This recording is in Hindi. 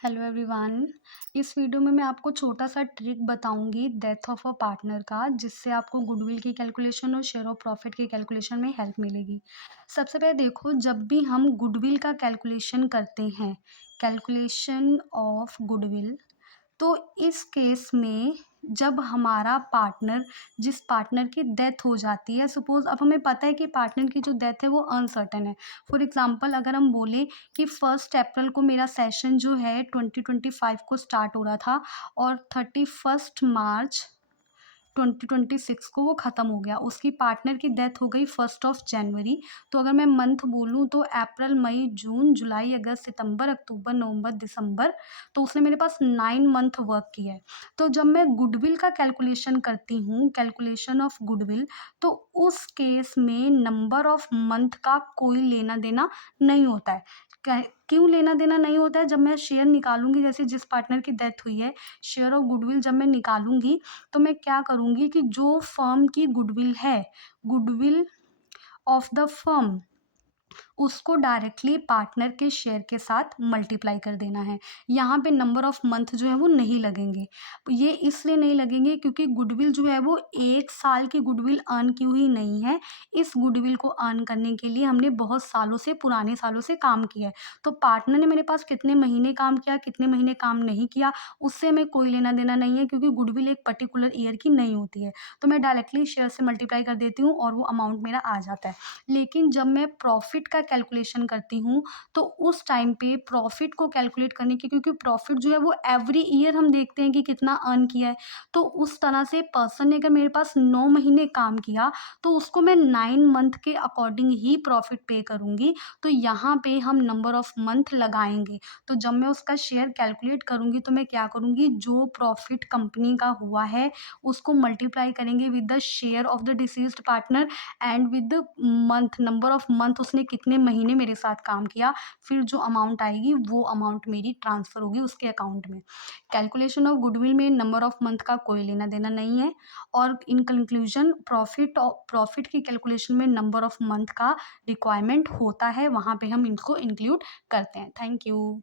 Hello everyone. इस वीडियो में मैं आपको छोटा सा ट्रिक बताऊंगी डेथ ऑफ अ पार्टनर का, जिससे आपको गुडविल की कैलकुलेशन और शेयर ऑफ प्रॉफिट की कैलकुलेशन में हेल्प मिलेगी। सबसे पहले देखो, जब भी हम गुडविल का कैलकुलेशन करते हैं, कैलकुलेशन ऑफ गुडविल, तो इस केस में जब हमारा पार्टनर जिस पार्टनर की डेथ हो जाती है, सपोज अब हमें पता है कि पार्टनर की जो डेथ है वो अनसर्टेन है। फॉर एग्जांपल अगर हम बोले कि 1 अप्रैल को मेरा सेशन जो है 2025 को स्टार्ट हो रहा था और 31 मार्च 2026 को वो ख़त्म हो गया, उसकी पार्टनर की डेथ हो गई 1 जनवरी। तो अगर मैं मंथ बोलूँ तो अप्रैल, मई, जून, जुलाई, अगस्त, सितंबर, अक्टूबर, नवंबर, दिसंबर। तो उसने मेरे पास 9 मंथ वर्क किया है। तो जब मैं गुडविल का कैलकुलेशन करती हूँ, कैलकुलेशन ऑफ गुडविल, तो उस केस में नंबर ऑफ मंथ का कोई लेना देना नहीं होता है। क्यों लेना देना नहीं होता है? जब मैं शेयर निकालूंगी, जैसे जिस पार्टनर की डेथ हुई है, शेयर ऑफ गुडविल जब मैं निकालूंगी, तो मैं क्या करूँगी कि जो फर्म की गुडविल है, गुडविल ऑफ द फर्म, उसको डायरेक्टली पार्टनर के शेयर के साथ मल्टीप्लाई कर देना है। यहाँ पे नंबर ऑफ मंथ जो है वो नहीं लगेंगे। ये इसलिए नहीं लगेंगे क्योंकि गुडविल जो है वो 1 साल की गुडविल अर्न की हुई नहीं है। इस गुडविल को अर्न करने के लिए हमने बहुत सालों से, पुराने सालों से काम किया है। तो पार्टनर ने मेरे पास कितने महीने काम किया, कितने महीने काम नहीं किया, उससे हमें कोई लेना देना नहीं है, क्योंकि गुडविल एक पर्टिकुलर ईयर की नहीं होती है। तो मैं डायरेक्टली शेयर से मल्टीप्लाई कर देती हूँ और वो अमाउंट मेरा आ जाता है। लेकिन जब मैं प्रॉफिट का कैलकुलेशन करती हूँ, तो उस टाइम पे प्रॉफिट को कैलकुलेट करने की, क्योंकि प्रॉफिट जो है वो एवरी ईयर हम देखते हैं कि कितना अर्न किया है। तो उस तरह से पर्सन ने अगर मेरे पास 9 महीने काम किया, तो उसको मैं 9 मंथ के अकॉर्डिंग ही प्रॉफिट पे करूँगी। तो यहाँ पे हम नंबर ऑफ मंथ लगाएंगे। तो जब मैं उसका शेयर कैलकुलेट करूँगी, तो मैं क्या करूँगी, जो प्रॉफिट कंपनी का हुआ है उसको मल्टीप्लाई करेंगे with the share of the deceased partner and with the month, number of month, उसने कितने महीने मेरे साथ काम किया। फिर जो अमाउंट आएगी वो अमाउंट मेरी ट्रांसफ़र होगी उसके अकाउंट में। कैलकुलेशन ऑफ गुडविल में नंबर ऑफ मंथ का कोई लेना देना नहीं है। और इन कंक्लूजन, प्रॉफिट की कैलकुलेशन में नंबर ऑफ मंथ का रिक्वायरमेंट होता है, वहाँ पे हम इनको इंक्लूड करते हैं। Thank you.